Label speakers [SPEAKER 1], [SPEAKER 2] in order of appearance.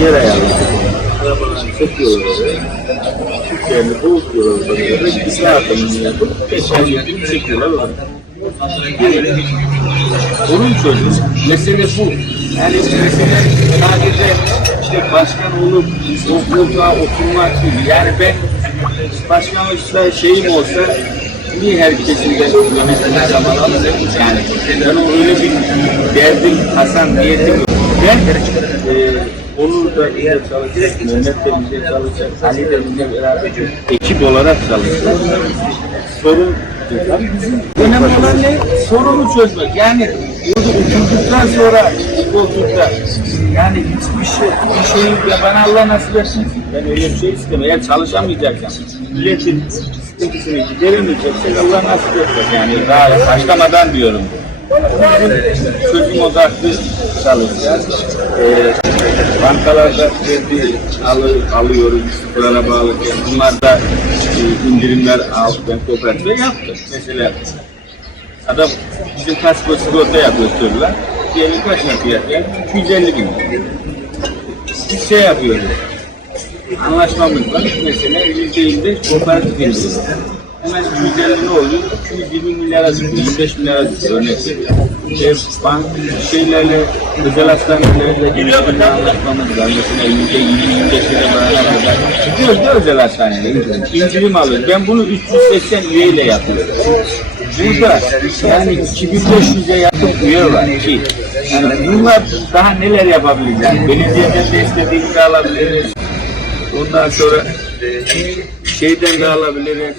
[SPEAKER 1] yer ayarladık. Arabaların çekiyorlar. Türklerini boğutuyorlar. Kısa atımını yapıp beşer yapıp çekiyorlar orada. Onun çocuğu. Mesele bu. Yani mesele sadece işte başkan olup okulda oturmak değil. Yani ben başkanlıkta şeyim olsa niye herkesin yönetime zaman alırım? Yani ben o öyle bir derdim, Hasan niyetim yok. Ben e, Onur da eğer çalışacak, Mehmet de bize çalışacak, Ali de bize beraber ekip olarak çalışacak. Sorun Tabii bizim önemli olan ne? Sorunu çözmek. Yani burada oturduktan sonra koltukta yani hiçbir şey, bir şeyi ya bana Allah nasip etsin. Ben öyle bir şey istemem. Eğer çalışamayacaksam, milletin sıkıntısını gideremeyeceksek Allah nasip etsin. Yani daha başlamadan diyorum. Çözüm odaklı çalışacağız. Ee, bankalarda kredi alı, alıyoruz, sıfırlara bağlıken. Bunlar da e, indirimler al, ben kooperatife yaptım. Mesela adam bizim kasko sigorta yapıyor sorular. Diyelim kaç ne fiyat yani? 250 bin. Biz şey yapıyoruz. Anlaşmamız var. Mesela %25 kooperatif indiriyor. Hemen 250 ne oluyor? 220 milyara çıkıyor, 25 milyara çıkıyor örnek. E, bank şeylerle, özel hastanelerle geliştirme anlaşmamız var. Mesela yüzde 20-25 lira kadar. Gidiyoruz da özel hastaneye. İndirim alıyoruz. Ben bunu 380 üyeyle yapıyorum. Burada yani 2500'e yakın üye var ki yani bunlar daha neler yapabilir yani belediyeden de istediğimizi alabiliriz. Ondan sonra şeyden de alabiliriz.